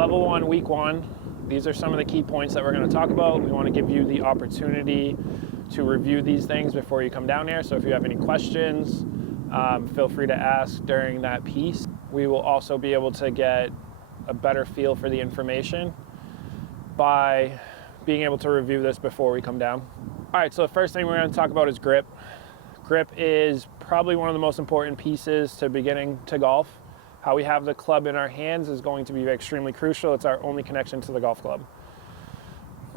Level 1, week 1, these are some of the key points that we're going to talk about. We want to give you the opportunity to review these things before you come down here. So if you have any questions, feel free to ask during that piece. We will also be able to get a better feel for the information by being able to review this before we come down. All right, so the first thing we're going to talk about is grip. Grip is probably one of the most important pieces to beginning to golf. How we have the club in our hands is going to be extremely crucial. It's our only connection to the golf club.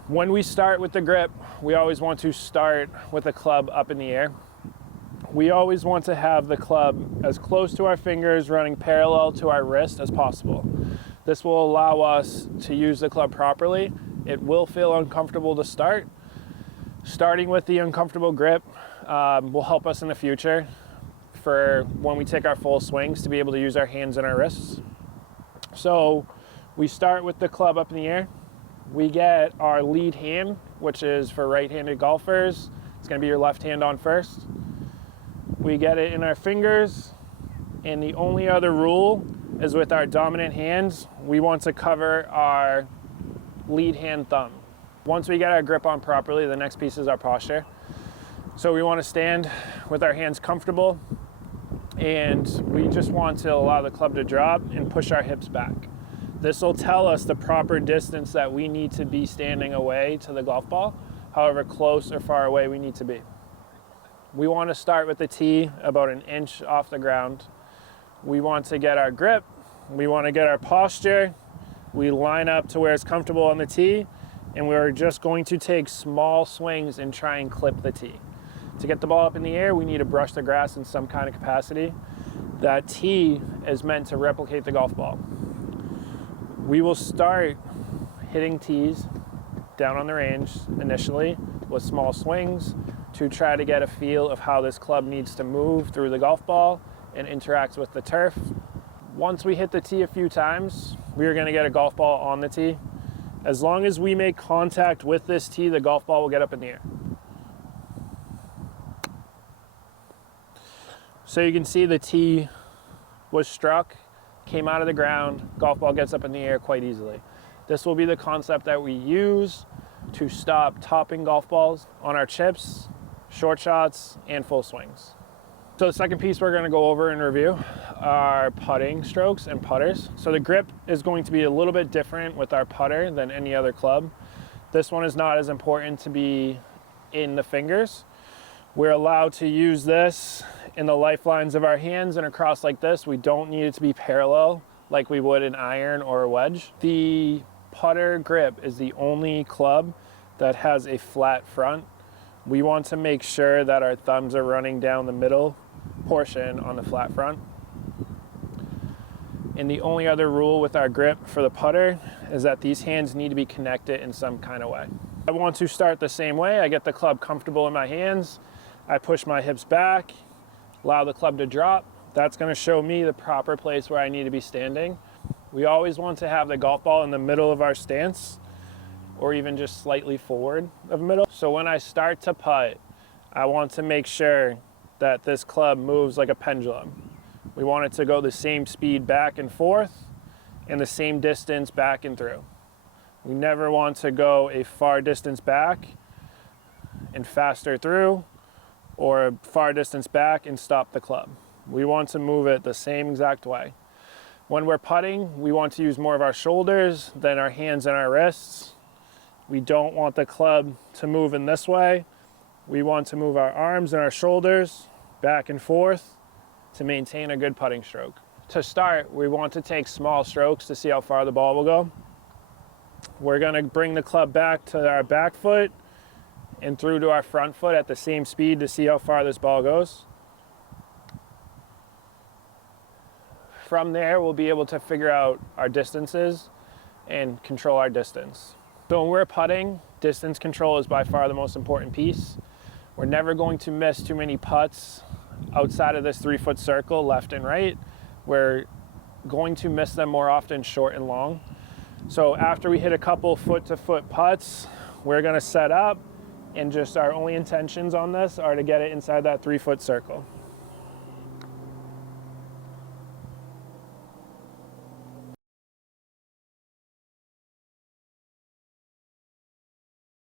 When we start with the grip, we always want to start with the club up in the air. We always want to have the club as close to our fingers, running parallel to our wrist as possible. This will allow us to use the club properly. It will feel uncomfortable to start. Starting with the uncomfortable grip will help us in the future for when we take our full swings to be able to use our hands and our wrists. So we start with the club up in the air. We get our lead hand, which is for right-handed golfers. It's going to be your left hand on first. We get it in our fingers, and the only other rule is with our dominant hands, we want to cover our lead hand thumb. Once we get our grip on properly, the next piece is our posture. So we want to stand with our hands comfortable, and we just want to allow the club to drop and push our hips back. This will tell us the proper distance that we need to be standing away to the golf ball, however close or far away we need to be. We want to start with the tee about an inch off the ground. We want to get our grip, we want to get our posture, we line up to where it's comfortable on the tee, and we're just going to take small swings and try and clip the tee. To get the ball up in the air, we need to brush the grass in some kind of capacity. That tee is meant to replicate the golf ball. We will start hitting tees down on the range initially with small swings to try to get a feel of how this club needs to move through the golf ball and interacts with the turf. Once we hit the tee a few times, we are going to get a golf ball on the tee. As long as we make contact with this tee, the golf ball will get up in the air. So you can see the tee was struck, came out of the ground, golf ball gets up in the air quite easily. This will be the concept that we use to stop topping golf balls on our chips, short shots, and full swings. So the second piece we're going to go over and review are putting strokes and putters. So the grip is going to be a little bit different with our putter than any other club. This one is not as important to be in the fingers. We're allowed to use this in the lifelines of our hands and across like this. We don't need it to be parallel like we would an iron or a wedge. The putter grip is the only club that has a flat front. We want to make sure that our thumbs are running down the middle portion on the flat front. And the only other rule with our grip for the putter is that these hands need to be connected in some kind of way. I want to start the same way. I get the club comfortable in my hands. I push my hips back, allow the club to drop. That's going to show me the proper place where I need to be standing. We always want to have the golf ball in the middle of our stance, or even just slightly forward of middle. So when I start to putt, I want to make sure that this club moves like a pendulum. We want it to go the same speed back and forth and the same distance back and through. We never want to go a far distance back and faster through, or a far distance back and stop the club. We want to move it the same exact way. When we're putting, we want to use more of our shoulders than our hands and our wrists. We don't want the club to move in this way. We want to move our arms and our shoulders back and forth to maintain a good putting stroke. To start, we want to take small strokes to see how far the ball will go. We're going to bring the club back to our back foot and through to our front foot at the same speed to see how far this ball goes. From there, we'll be able to figure out our distances and control our distance. So when we're putting, distance control is by far the most important piece. We're never going to miss too many putts outside of this 3-foot circle, left and right. We're going to miss them more often short and long. So after we hit a couple foot-to-foot putts, we're going to set up, and just our only intentions on this are to get it inside that 3-foot circle.